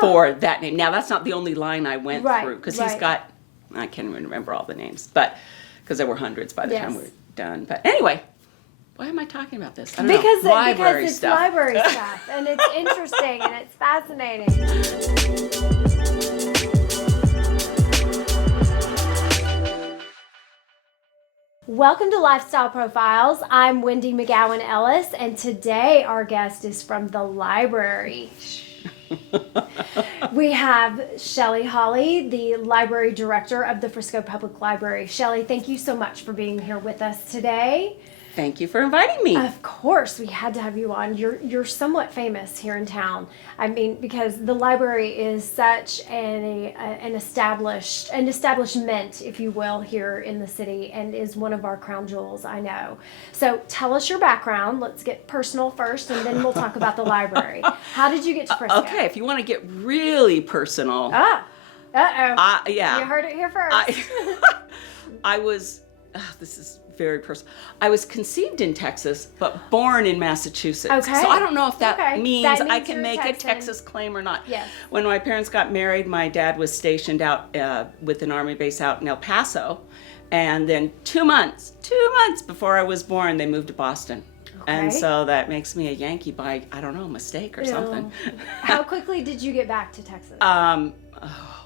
for that name. Now, that's not the only line I went through, because he's right. got, I can't even remember all the names, but because there were hundreds by the Yes. time we were done. But anyway, why am I talking about this? I don't Because know. Library it's stuff. library stuff, and it's interesting and it's fascinating. Welcome to Lifestyle Profiles. I'm Wendy McGowan Ellis, and today our guest is from the library. We have Shelley Holley, the library director of the Frisco Public Library. Shelley, thank you so much for being here with us today. Thank you for inviting me. Of course, we had to have you on. You're somewhat famous here in town. I mean, because the library is such an establishment, if you will, here in the city, and is one of our crown jewels, I know. So tell us your background. Let's get personal first, and then we'll talk about the librray. How did you get to Frisco? Okay, if you want to get really personal. Yeah. Yeah. You heard it here first. I was, this is very personal. I was conceived in Texas, but born in Massachusetts. Okay. So I don't know if that means I means can you're make Texan. a Texas claim or not. Yes. When my parents got married, my dad was stationed out with an army base out in El Paso. And then 2 months before I was born, they moved to Boston. Okay. And so that makes me a Yankee by, I don't know, mistake or something. How quickly did you get back to Texas?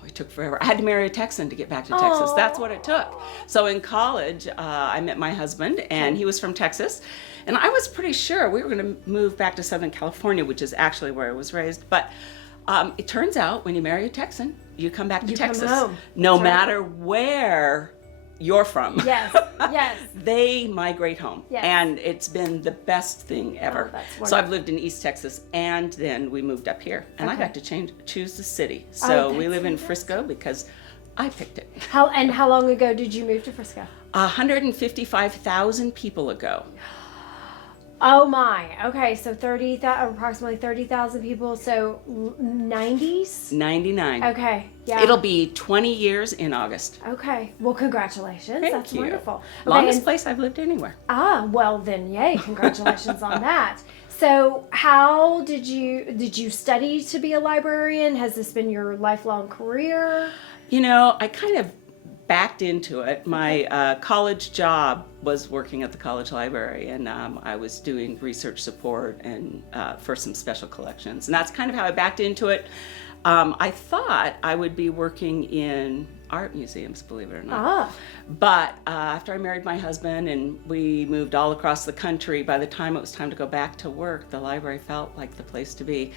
It took forever. I had to marry a Texan to get back to Texas. That's what it took. So in college, I met my husband, and he was from Texas. And I was pretty sure we were going to move back to Southern California, which is actually where I was raised. But it turns out when you marry a Texan, you come back to Texas. Come home. No That's right. matter where you're from. Yes, yes. They migrate home. Yes. And it's been the best thing ever. That's wonderful. So I've lived in East Texas, and then we moved up here. And I got to choose the city. So that's we live in fantastic. Frisco because I picked it. How long ago did you move to Frisco? 155,000 people ago. Oh my. Okay, so approximately 30,000 people. So 90s? 99. Okay. Yeah. It'll be 20 years in August. Okay. Well, congratulations. Thank That's you. wonderful. Okay, Longest place I've lived anywhere. well then, yay! Congratulations on that. So, how did you study to be a librarian? Has this been your lifelong career? You know, I kind of backed into it. My college job was working at the college library, and I was doing research support and for some special collections. And that's kind of how I backed into it. I thought I would be working in art museums, believe it or not. But after I married my husband and we moved all across the country, by the time it was time to go back to work, the library felt like the place to be.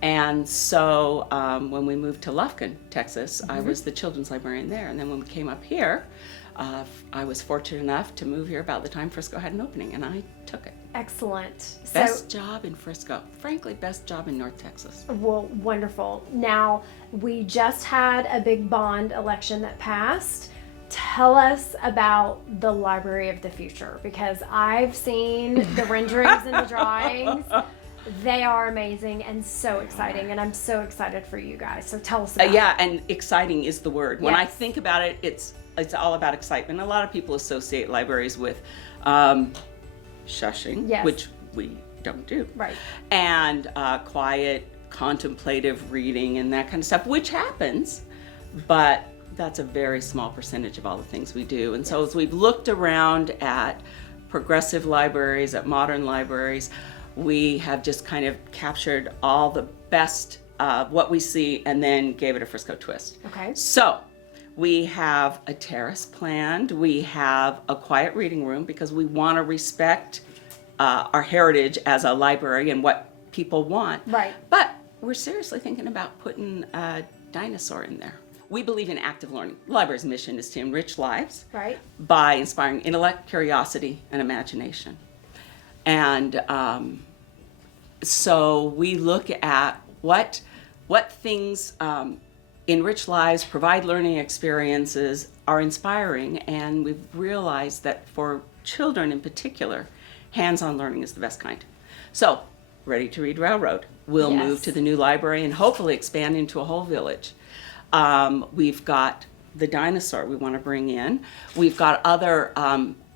And so when we moved to Lufkin, Texas, I was the children's librarian there. And then when we came up here, I was fortunate enough to move here about the time Frisco had an opening, and I took it. Excellent. Best job in Frisco. Frankly, best job in North Texas. Well, wonderful. Now, we just had a big bond election that passed. Tell us about the Library of the Future, because I've seen the renderings and the drawings. They are amazing and so exciting, and I'm so excited for you guys. So tell us about it. Yeah, and exciting is the word. When I Yes. think about it, it's all about excitement. A lot of people associate libraries with shushing, Yes. which we don't do. Right. And quiet, contemplative reading and that kind of stuff, which happens, but that's a very small percentage of all the things we do. And so as we've looked around at progressive libraries, at modern libraries, we have just kind of captured all the best of what we see and then gave it a Frisco twist. Okay. So we have a terrace planned. We have a quiet reading room because we want to respect our heritage as a library and what people want. Right. But we're seriously thinking about putting a dinosaur in there. We believe in active learning. The library's mission is to enrich lives Right. by inspiring intellect, curiosity, and imagination. And so we look at what things enrich lives, provide learning experiences, are inspiring, and we've realized that for children in particular, hands-on learning is the best kind. So, Ready to Read Railroad will Yes. move to the new library and hopefully expand into a whole village. We've got the dinosaur we want to bring in. We've got other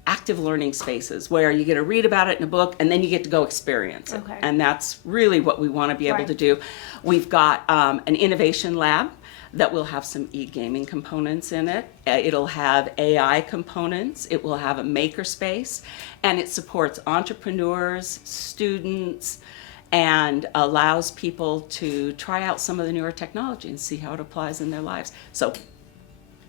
active learning spaces where you get to read about it in a book and then you get to go experience it. Okay. And that's really what we want to be able Right. to do. We've got an innovation lab that will have some e-gaming components in it. It'll have AI components. It will have a maker space, and it supports entrepreneurs, students, and allows people to try out some of the newer technology and see how it applies in their lives. So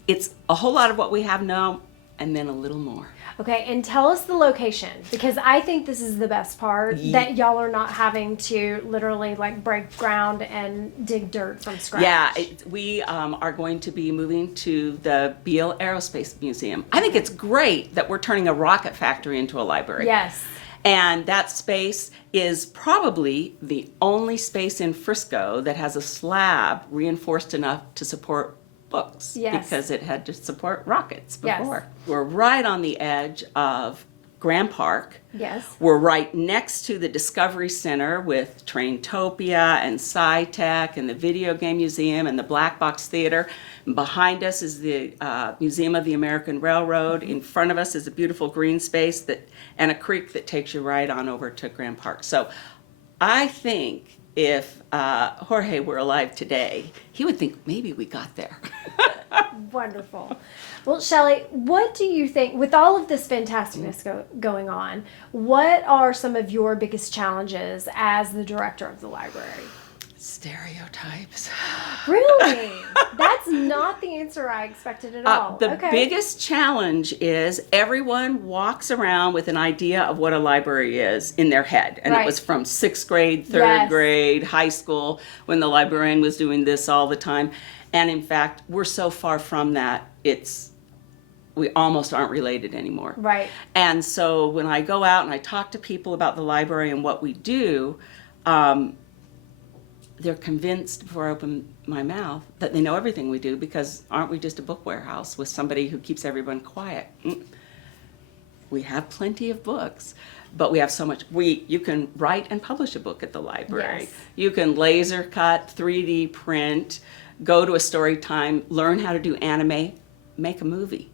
it's a whole lot of what we have now, and then a little more. Okay, and tell us the location, because I think this is the best part, that y'all are not having to literally like break ground and dig dirt from scratch. Yeah, we are going to be moving to the Beale Aerospace Museum. I think it's great that we're turning a rocket factory into a library. Yes. And that space is probably the only space in Frisco that has a slab reinforced enough to support books. Yes. Because it had to support rockets Yes. before. We're right on the edge of Grand Park. Yes. We're right next to the Discovery Center with Traintopia and SciTech and the Video Game Museum and the Black Box Theater. And behind us is the Museum of the American Railroad. In front of us is a beautiful green space and a creek that takes you right on over to Grand Park. So I think if Jorge were alive today, he would think maybe we got there. Wonderful. Well, Shelley, what do you think, with all of this fantasticness going on, what are some of your biggest challenges as the director of the library? Stereotypes. Really? That's not the answer I expected at all. The Okay. biggest challenge is everyone walks around with an idea of what a library is in their head. And Right. it was from 6th grade, 3rd Yes. grade, high school, when the librarian was doing this all the time. And in fact, we're so far from that, we almost aren't related anymore. Right. And so when I go out and I talk to people about the library and what we do, they're convinced before I open my mouth that they know everything we do, because aren't we just a book warehouse with somebody who keeps everyone quiet? We have plenty of books, but we have so much. You can write and publish a book at the library. Yes. You can laser cut, 3D print, go to a story time, learn how to do anime, make a movie.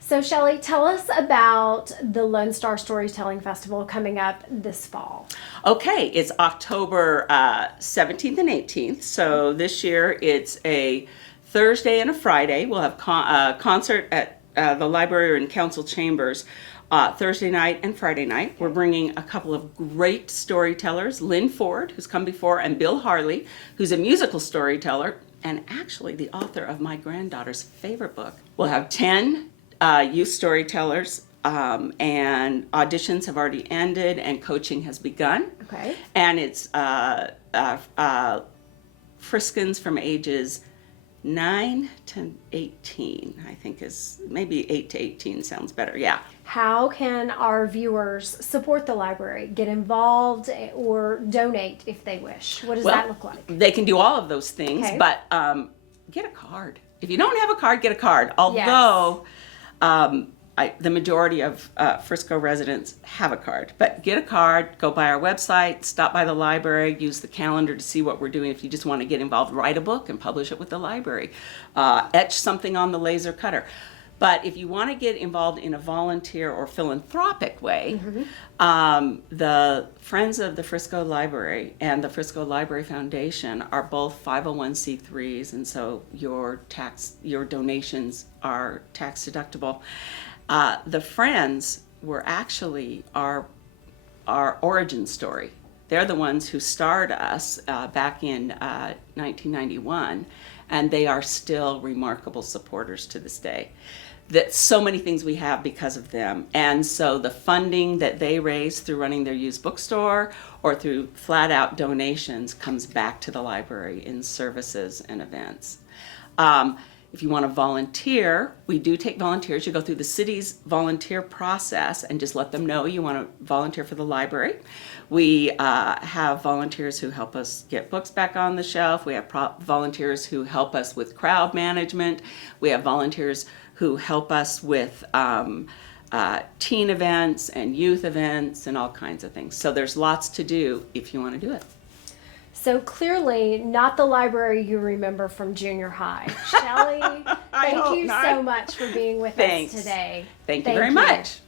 So, Shelley, tell us about the Lone Star Storytelling Festival coming up this fall. Okay, it's October 17th and 18th. So this year it's a Thursday and a Friday. We'll have a concert at the library and council chambers Thursday night and Friday night. We're bringing a couple of great storytellers, Lynn Ford, who's come before, and Bill Harley, who's a musical storyteller and actually the author of my granddaughter's favorite book. We'll have 10 youth storytellers, and auditions have already ended and coaching has begun. Okay. And it's Friskans from ages 9 to 18, I think is, maybe 8 to 18 sounds better, yeah. How can our viewers support the library, get involved, or donate if they wish? What does that look like? They can do all of those things, Okay. but get a card. If you don't have a card, get a card. Although the majority of Frisco residents have a card. But get a card, go by our website, stop by the library, use the calendar to see what we're doing. If you just want to get involved, write a book and publish it with the library. Etch something on the laser cutter. But if you want to get involved in a volunteer or philanthropic way, the Friends of the Frisco Library and the Frisco Library Foundation are both 501c3s, and so your donations are tax deductible. The Friends were actually our origin story. They're the ones who starred us back in 1991, and they are still remarkable supporters to this day. That so many things we have because of them. And so the funding that they raise through running their used bookstore or through flat out donations comes back to the library in services and events. If you want to volunteer, we do take volunteers. You go through the city's volunteer process and just let them know you want to volunteer for the library. We have volunteers who help us get books back on the shelf. We have volunteers who help us with crowd management. We have volunteers who help us with teen events and youth events and all kinds of things. So there's lots to do if you want to do it. So clearly not the library you remember from junior high. Shelley, thank you so much for being with us today. Thank you very much.